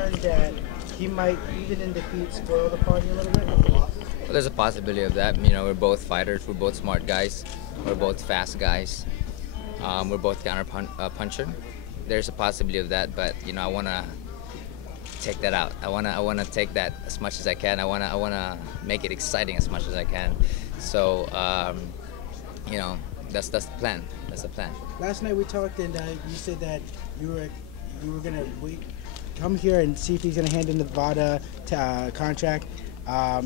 That he might, even in defeat, spoil the party a little bit? Well, there's a possibility of that. You know, we're both fighters. We're both smart guys. We're both fast guys. We're both puncher. There's a possibility of that, but you know, I want to take that out. I wanna take that as much as I can. I wanna make it exciting as much as I can. So, you know, that's the plan. That's the plan. Last night we talked, and you said that you were gonna come here and see if he's gonna hand in the VADA contract.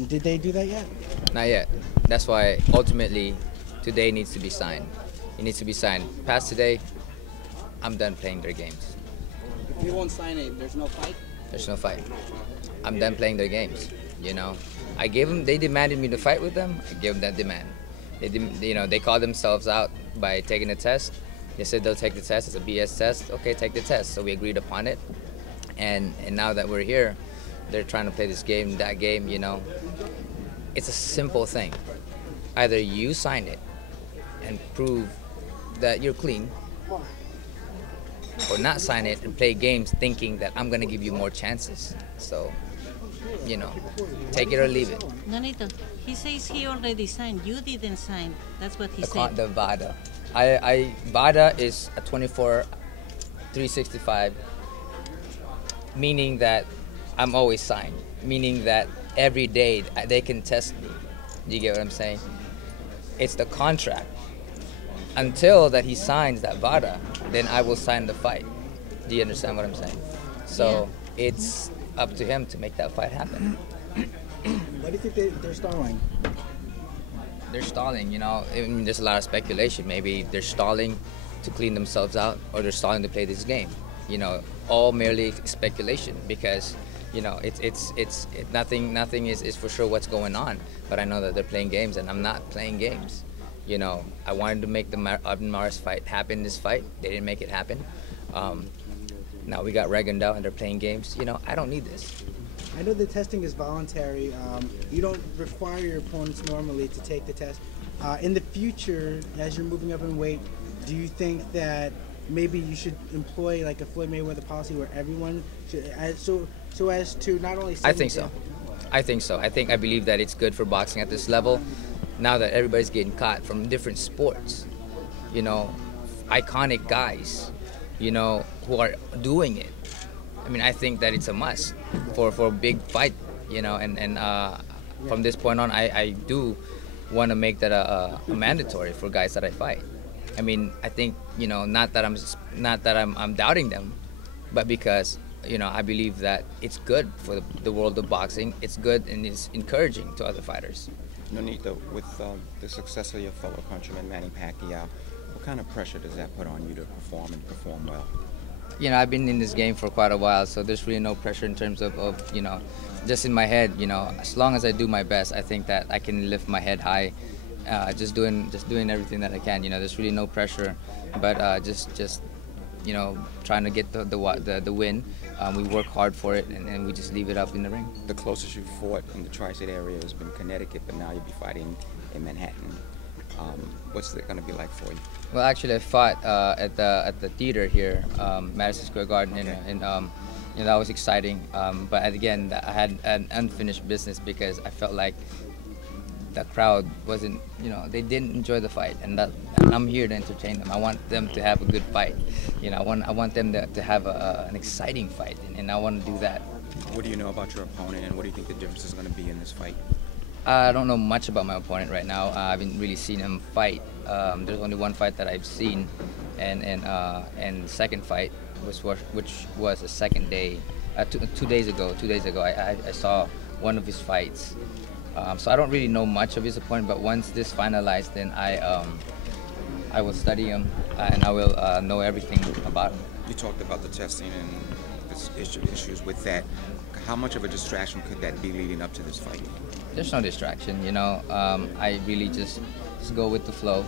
Did they do that yet? Not yet. That's why ultimately today needs to be signed. It needs to be signed. Past today, I'm done playing their games. If you won't sign it, there's no fight? There's no fight. I'm done playing their games. You know, I gave them. They demanded me to fight with them. I gave them that demand. They called themselves out by taking the test. They said they'll take the test. It's a BS test. Okay, take the test. So we agreed upon it. And now that we're here, they're trying to play this game, that game. You know, it's a simple thing. Either you sign it and prove that you're clean, or not sign it and play games thinking that I'm gonna give you more chances. So, you know, take it or leave it. Nonito, he says he already signed. You didn't sign. That's what he said. The VADA. VADA is a 24, 365, meaning that I'm always signed, meaning that every day they can test me. Do you get what I'm saying? It's the contract. Until that he signs that VADA, then I will sign the fight. Do you understand what I'm saying? So it's up to him to make that fight happen. Why do you think they're stalling? They're stalling, you know. I mean, there's a lot of speculation. Maybe they're stalling to clean themselves out, or they're stalling to play this game. You know, all merely speculation, because you know nothing is for sure what's going on. But I know that they're playing games, and I'm not playing games. You know, I wanted to make the Abner Mares fight happen. This fight, they didn't make it happen. Now we got Rigondeaux, and they're playing games. You know, I don't need this. I know the testing is voluntary. You don't require your opponents normally to take the test. In the future, as you're moving up in weight, do you think that maybe you should employ like a Floyd Mayweather policy where everyone should, so as to not only? I think so. I believe that it's good for boxing at this level. Now that everybody's getting caught from different sports, you know, iconic guys, you know, who are doing it. I mean, I think that it's a must for a big fight, you know, and from this point on, I do want to make that a mandatory for guys that I fight. I mean, I think, you know, not that I'm doubting them, but because, you know, I believe that it's good for the world of boxing. It's good and it's encouraging to other fighters. Nonito, with the success of your fellow countryman Manny Pacquiao, what kind of pressure does that put on you to perform and perform well? You know, I've been in this game for quite a while, so there's really no pressure in terms of you know, just in my head, you know, as long as I do my best, I think that I can lift my head high, just doing everything that I can. You know, there's really no pressure, but just you know, trying to get the win. We work hard for it, and we just leave it up in the ring. The closest you've fought in the Tri-State area has been Connecticut, but now you'll be fighting in Manhattan. What's it going to be like for you? Well, actually, I fought at the theater here, Madison Square Garden, okay. and you know, that was exciting. But again, I had an unfinished business because I felt like the crowd wasn't, you know, they didn't enjoy the fight, and I'm here to entertain them. I want them to have a good fight. You know, I want them to have an exciting fight, and I want to do that. What do you know about your opponent, and what do you think the difference is going to be in this fight? I don't know much about my opponent right now. I haven't really seen him fight. There's only one fight that I've seen, and the second fight, which was the second day, 2 days ago. 2 days ago, I saw one of his fights. So I don't really know much of his opponent, but once this finalized, then I will study him and I will know everything about him. You talked about the testing and this issues with that. How much of a distraction could that be leading up to this fight? There's no distraction, you know. I really just go with the flow.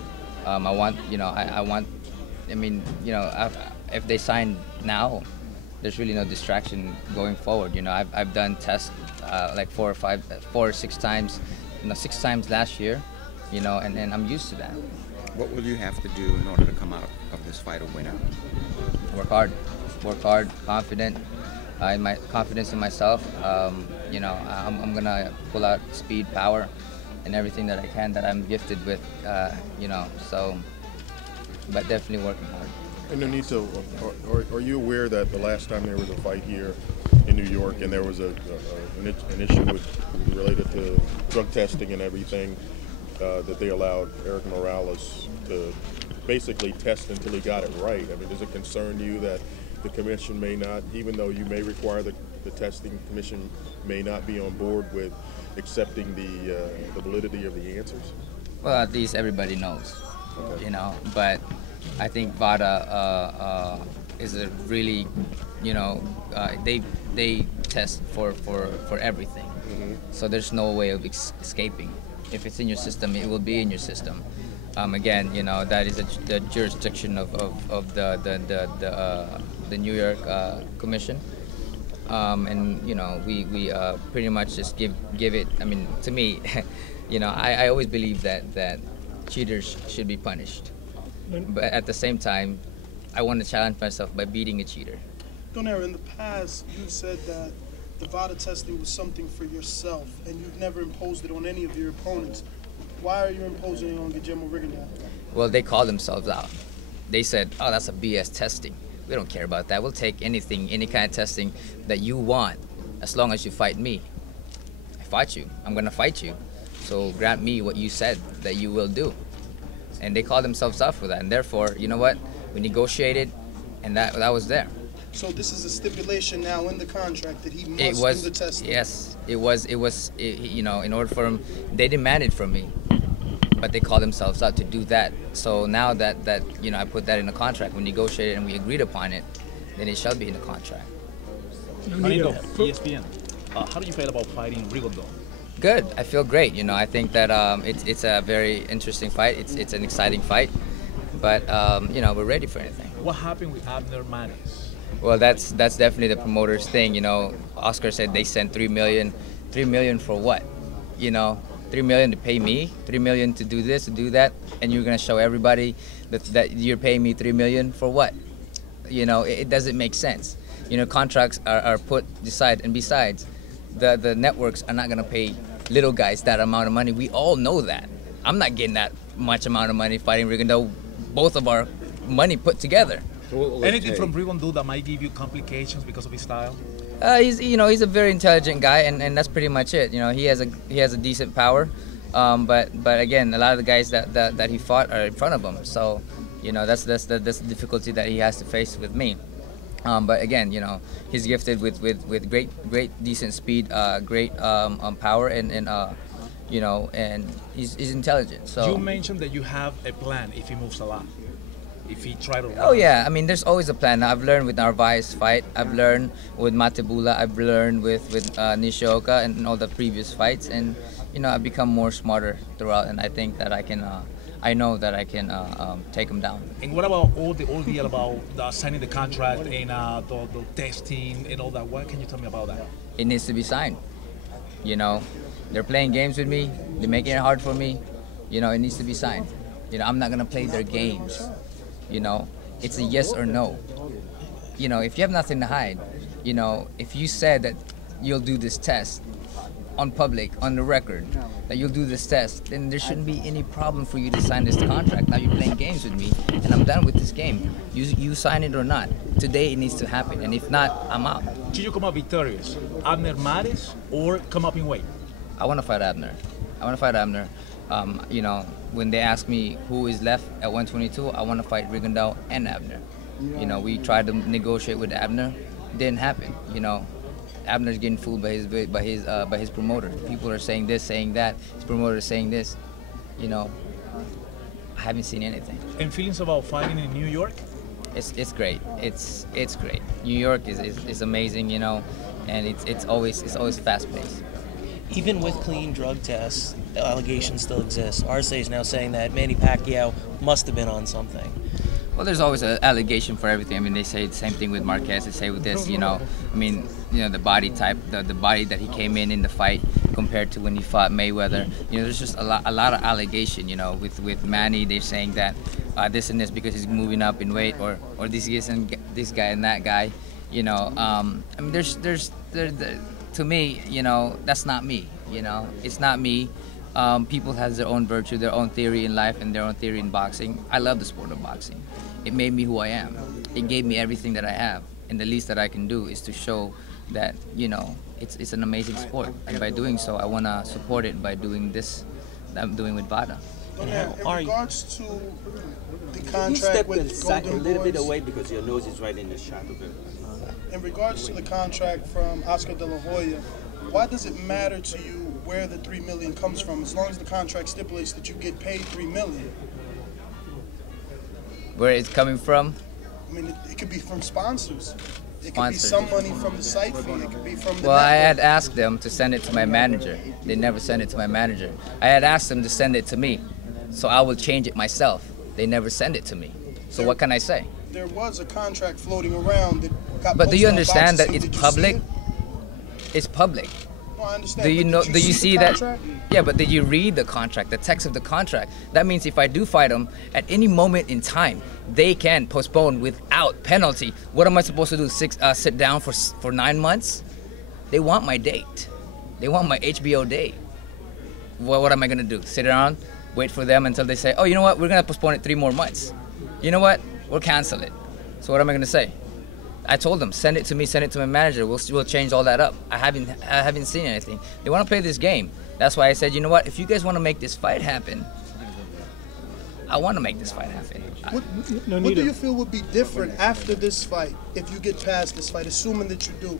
I want, you know, I mean, you know, if they sign now, there's really no distraction going forward. You know, I've done tests like 4 or 6 times, you know, 6 times last year, you know, and I'm used to that. What will you have to do in order to come out of this fight a winner? Work hard, confident, in my confidence in myself. You know, I'm gonna pull out speed, power, and everything that I can that I'm gifted with. You know, so, but definitely working hard. And Nonito, are you aware that the last time there was a fight here in New York and there was an issue related to drug testing and everything, that they allowed Abner Mares to basically test until he got it right? I mean, does it concern you that the commission may not, even though you may require the testing commission may not be on board with accepting the validity of the answers? Well, at least everybody knows, Okay. you know. But I think VADA is a really, you know, they test for everything. Mm-hmm. So there's no way of escaping. If it's in your system, it will be in your system. Again, you know, that is the jurisdiction of the New York Commission. And you know, we pretty much just give it. I mean, to me, you know, I always believe that cheaters should be punished. But at the same time, I want to challenge myself by beating a cheater. Donaire, in the past, you've said that the VADA testing was something for yourself, and you've never imposed it on any of your opponents. Why are you imposing it on Guillermo Rigondeaux? Well, they called themselves out. They said, "Oh, that's a BS testing. We don't care about that. We'll take anything, any kind of testing that you want, as long as you fight me. I fight you. I'm gonna fight you. So grant me what you said that you will do." And they called themselves out for that. And therefore, you know what? We negotiated, and that was there. So this is a stipulation now in the contract that he must do the testing. Yes, it was. You know, in order for him, they demanded from me, but they called themselves out to do that. So now that you know, I put that in the contract, we negotiated and we agreed upon it, then it shall be in the contract. Nonito, ESPN. How do you feel about fighting Rigondeaux? Good. I feel great. You know, I think that it's a very interesting fight. It's an exciting fight, but you know, we're ready for anything. What happened with Abner Mares? Well, that's definitely the promoter's thing. You know, Oscar said they sent $3 million. $3 million for what? You know, $3 million to pay me, $3 million to do this, to do that, and you're gonna show everybody that you're paying me $3 million for what? You know, it doesn't make sense. You know, contracts are put aside, and besides, the networks are not gonna pay little guys that amount of money. We all know that. I'm not getting that much amount of money fighting Rigondeaux. Both of our money put together. Anything from Rigondeaux that might give you complications because of his style? He's a very intelligent guy, and that's pretty much it. You know, he has a decent power, but again, a lot of the guys that he fought are in front of him. So, you know, that's the difficulty that he has to face with me. But again, you know, he's gifted with great decent speed, great power, and you know, and he's intelligent. So you mentioned that you have a plan if he moves a lot. If he tried to run. Oh yeah, I mean, there's always a plan. I've learned with Narvaez's fight. I've learned with Matebula. I've learned with Nishioka and all the previous fights, and you know, I've become more smarter throughout. And I think that I can. I know that I can take him down. And what about all the ordeal about signing the contract and the testing and all that? What can you tell me about that? It needs to be signed. You know, they're playing games with me. They're making it hard for me. You know, it needs to be signed. You know, I'm not gonna play their games. You know, it's a yes or no. You know, if you have nothing to hide, you know, if you said that you'll do this test on public, on the record, that you'll do this test, then there shouldn't be any problem for you to sign this contract. Now you're playing games with me, and I'm done with this game. You sign it or not. Today it needs to happen, and if not, I'm out. Should you come up victorious? Abner Mares or come up in weight? I want to fight Abner. You know, when they ask me who is left at 122, I want to fight Rigondeaux and Abner. You know, we tried to negotiate with Abner, didn't happen. You know, Abner's getting fooled by his promoter. People are saying this, saying that. His promoter is saying this. You know, I haven't seen anything. And feelings about fighting in New York? It's great. It's great. New York is amazing. You know, and it's always fast paced. Even with clean drug tests, the allegations still exist. Arce is now saying that Manny Pacquiao must have been on something. Well, there's always an allegation for everything. I mean, they say the same thing with Marquez. They say with this, you know, I mean, you know, the body type, the body that he came in the fight compared to when he fought Mayweather. You know, there's just a lot of allegation. You know, with Manny, they're saying that this and this because he's moving up in weight, or this guy and that guy. You know, I mean, to me, you know, that's not me. You know, it's not me. People has their own virtue, their own theory in life, and their own theory in boxing. I love the sport of boxing. It made me who I am. It gave me everything that I have, and the least that I can do is to show that, you know, it's an amazing sport, and by doing so, I want to support it by doing this that I'm doing with VADA. In regards to the Can you contract step with inside a Golden little bit Boys, away because your nose is right in the shot of it. in regards to the contract from Oscar De La Hoya, why does it matter to you where the $3 million comes from, as long as the contract stipulates that you get paid $3 million? Where it's coming from? I mean, it could be from sponsors. It could be Sponsors. some money from the site fee. It could be from the Well, I network. had asked them to send it to my manager. They never sent it to my manager. I had asked them to send it to me, so I will change it myself. They never send it to me. So what can I say? There was a contract floating around that got But do you posted on understand that Boxing. it's Did you public? see it? It's public. No, I understand. Do you but know? did Do you see see the that? contract? Yeah, but did you read the contract, the text of the contract? That means if I do fight them at any moment in time, they can postpone without penalty. What am I supposed to do? Sit down for 9 months? They want my date. They want my HBO date. What am I gonna do? Sit around, wait for them until they say, oh, you know what? We're gonna postpone it 3 more months. You know what? We'll cancel it. So what am I gonna say? I told them, send it to me, send it to my manager. We'll change all that up. I haven't seen anything. They want to play this game. That's why I said, you know what? If you guys want to make this fight happen, I want to make this fight happen. What do you feel would be different after this fight, if you get past this fight, assuming that you do?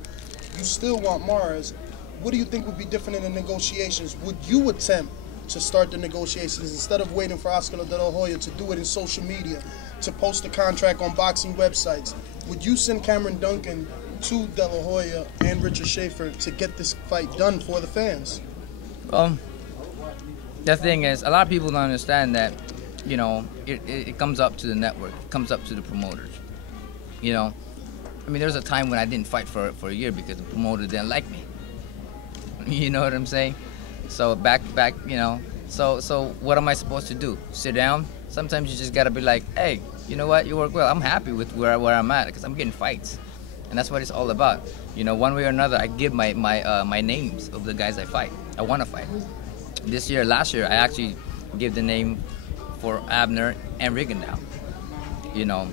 You still want Mares. What do you think would be different in the negotiations? Would you attempt to start the negotiations instead of waiting for Oscar De La Hoya to do it in social media, to post the contract on boxing websites? Would you send Cameron Duncan to De La Hoya and Richard Schaefer to get this fight done for the fans? The thing is, a lot of people don't understand that, you know, it comes up to the network, it comes up to the promoters. You know, I mean, there was a time when I didn't fight for a year because the promoter didn't like me. You know what I'm saying? So back, you know. So what am I supposed to do? Sit down? Sometimes you just gotta be like, hey, you know what? You work well. I'm happy with where I'm at because I'm getting fights, and that's what it's all about. You know, one way or another, I give my names of the guys I fight. I want to fight. Last year, I actually give the name for Abner and Rigondeaux. You know,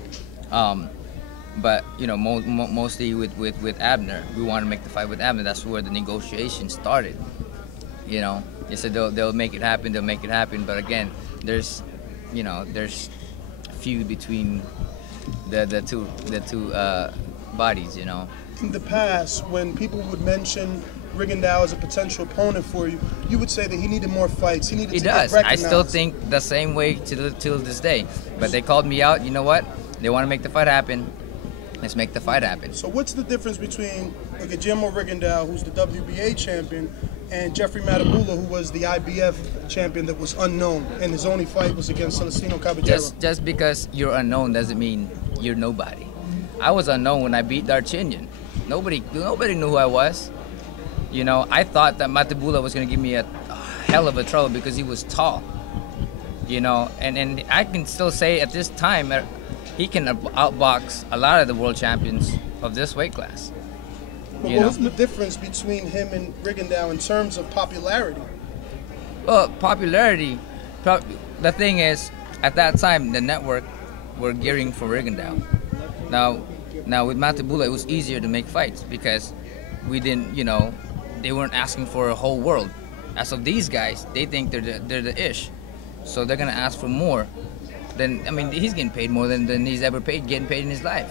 but you know, mostly with Abner, we want to make the fight with Abner. That's where the negotiation started. You know, they said they'll make it happen. They'll make it happen. But again, there's feud between the two bodies. You know. In the past, when people would mention Rigondeaux as a potential opponent for you, you would say that he needed more fights. He needed to get recognized. I still think the same way till this day. But they called me out. You know what? They want to make the fight happen. Let's make the fight happen. So what's the difference between Guillermo Rigondeaux, who's the WBA champion, and Jeffrey Matabula, who was the IBF champion that was unknown, and his only fight was against Celestino Caballero? Just because you're unknown doesn't mean you're nobody. I was unknown when I beat Darchinyan. Nobody knew who I was. You know, I thought that Matabula was going to give me a hell of a trouble because he was tall. You know, and I can still say at this time he can outbox a lot of the world champions of this weight class. But what was the difference between him and Rigondeaux in terms of popularity? Well, popularity, the thing is, at that time, the network were gearing for Rigondeaux. Now with Matabula, it was easier to make fights because we didn't, you know, they weren't asking for a whole world. As of these guys, they think they're the ish, so they're gonna ask for more. Then I mean, he's getting paid more than he's ever getting paid in his life,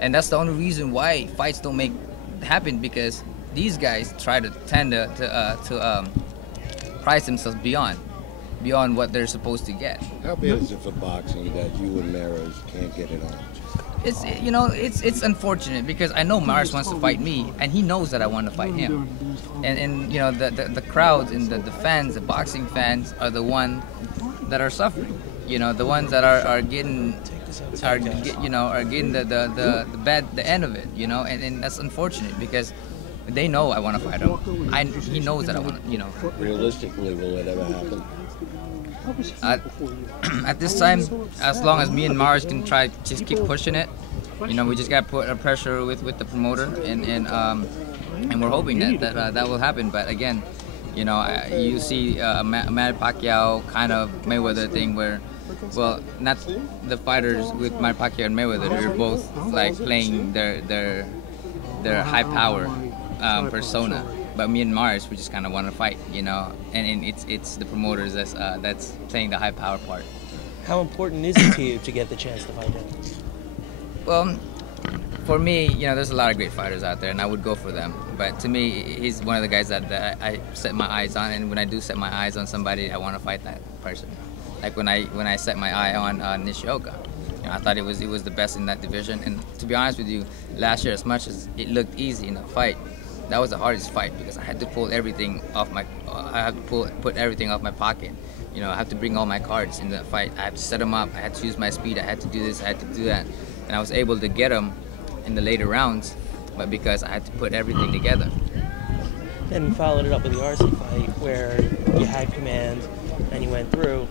and that's the only reason why fights don't happen, because these guys try to tend to price themselves beyond what they're supposed to get. How bad is it for boxing that you and Mares can't get it on? It's unfortunate because I know Mares wants to fight me, and he knows that I want to fight him. And you know, the crowds and the fans, the boxing fans, are the ones that are suffering. You know, the ones that are getting the end of it. You know, and that's unfortunate because they know I want to fight him. He knows that I want to. You know. Realistically, will it ever happen? At this time, as long as me and Mares can just keep pushing it, You know, we just got to put a pressure with the promoter, and we're hoping that will happen. But again, you know, you see Manny Pacquiao kind of Mayweather thing where, well, not the fighters with Manny Pacquiao and Mayweather. They're both like playing their high power persona. But me and Mares, we just kind of want to fight, you know, and it's the promoters that's playing the high power part. How important is it to you to get the chance to fight him? Well, for me, you know, there's a lot of great fighters out there, and I would go for them. But to me, he's one of the guys that I set my eyes on, and when I do set my eyes on somebody, I want to fight that person. Like when I set my eye on Nishioka, you know, I thought it was the best in that division. And to be honest with you, last year, as much as it looked easy in the fight, that was the hardest fight because I had to pull everything off put everything off my pocket. You know, I have to bring all my cards in the fight. I had to set them up. I had to use my speed. I had to do this. I had to do that. And I was able to get them in the later rounds, but because I had to put everything together. Then followed it up with the RC fight where you had command and you went through.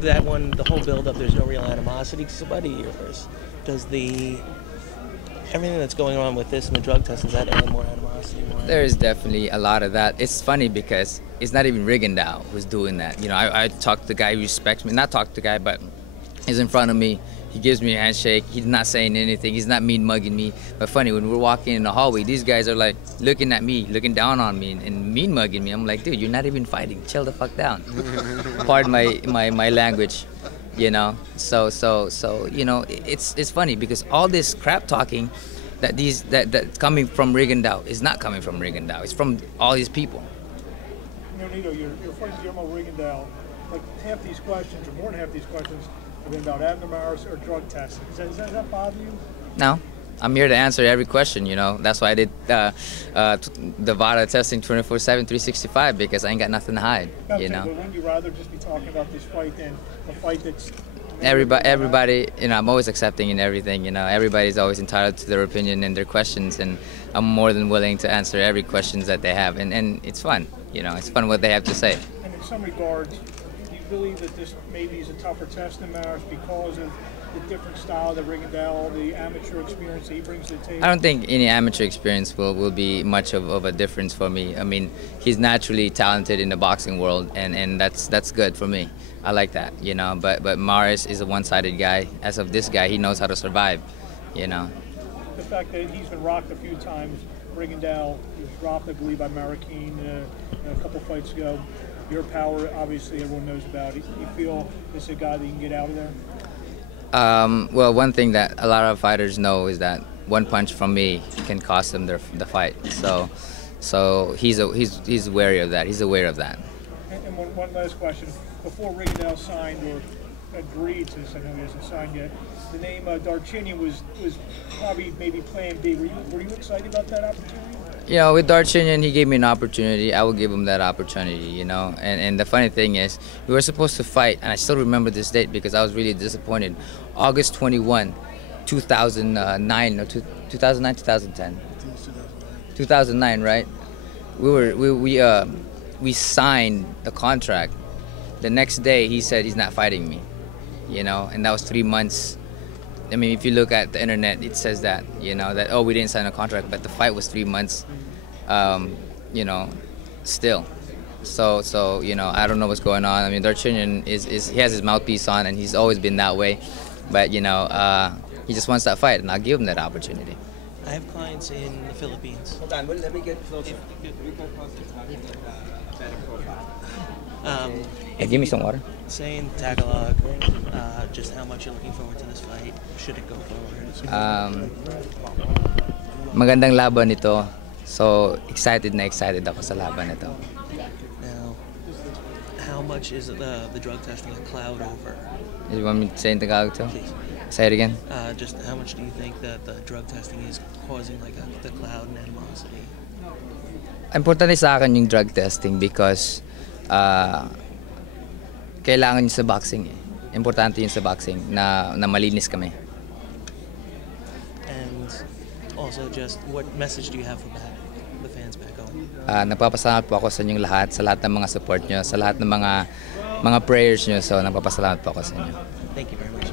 That one, the whole build-up, there's no real animosity because it's a buddy of yours. Does everything that's going on with this and the drug test, does that add more animosity? There is definitely a lot of that. It's funny because it's not even Rigondeaux who's doing that. You know, I talk to the guy who respects me. Not talk to the guy, but he's in front of me. He gives me a handshake. He's not saying anything. He's not mean mugging me. But funny, when we're walking in the hallway, these guys are like looking at me, looking down on me, and mean mugging me. I'm like, dude, you're not even fighting. Chill the fuck down. Pardon my language, you know. So you know, it's funny because all this crap talking that's coming from Rigondeaux is not coming from Rigondeaux. It's from all these people. Nonito, you're fighting Guillermo Rigondeaux. Like half these questions, or more than half these questions, have been about Abner Mares or drug testing. Does that bother you? No. I'm here to answer every question, you know. That's why I did the VADA testing 24/7, 365, because I ain't got nothing to hide, you know. But wouldn't you rather just be talking about this fight than a fight that's... Everybody, you know, I'm always accepting in everything, you know. Everybody's always entitled to their opinion and their questions, and I'm more than willing to answer every questions that they have, and it's fun, you know. It's fun what they have to say. And in some regards, do you believe that this maybe is a tougher test than Mares because of the different style that Rigondeaux, the amateur experience that he brings to the table? I don't think any amateur experience will be much of a difference for me. I mean, he's naturally talented in the boxing world, and that's good for me. I like that, you know. But Mares is a one-sided guy. As of this guy, he knows how to survive, you know. The fact that he's been rocked a few times, Rigondeaux was dropped, I believe, by Marroquin a couple fights ago. Your power, obviously, everyone knows about it. You feel this is a guy that you can get out of there? Well, one thing that a lot of fighters know is that one punch from me can cost them the fight. So he's wary of that. He's aware of that. And one last question: before Rigondeaux signed or agreed to this, I know he hasn't signed yet, the name Darchinyan was probably maybe Plan B. Were you excited about that opportunity? You know, with Darchinyan, he gave me an opportunity. I will give him that opportunity, you know. And the funny thing is, we were supposed to fight, and I still remember this date because I was really disappointed. August 21, 2009, or 2009, 2010. 2009, right? We signed the contract. The next day, he said he's not fighting me, you know, and that was 3 months. I mean, if you look at the internet, it says that, you know, that, oh, we didn't sign a contract, but the fight was 3 months, you know, still. So, you know, I don't know what's going on. I mean, Darchinyan he has his mouthpiece on, and he's always been that way. But, you know, he just wants that fight, and I'll give him that opportunity. I have clients in the Philippines. Hold on, let me get closer. Hey, give me some water. Say in Tagalog, just how much you're looking forward to this fight. Should it go forward? Magandang laban ito. So, excited ako sa laban ito. Now, how much is the drug testing a cloud over? You want me to say in Tagalog too? Please. Say it again. Just how much do you think that the drug testing is causing like the cloud and animosity? Importante sa akin yung drug testing because kailangan yun sa boxing eh. Importante yun sa boxing na malinis kami. And also just what message do you have for the fans back home? Nagpapasalamat po ako sa inyong lahat, sa lahat ng mga support nyo, sa lahat ng mga prayers nyo. So nagpapasalamat po ako sa inyo. Thank you very much.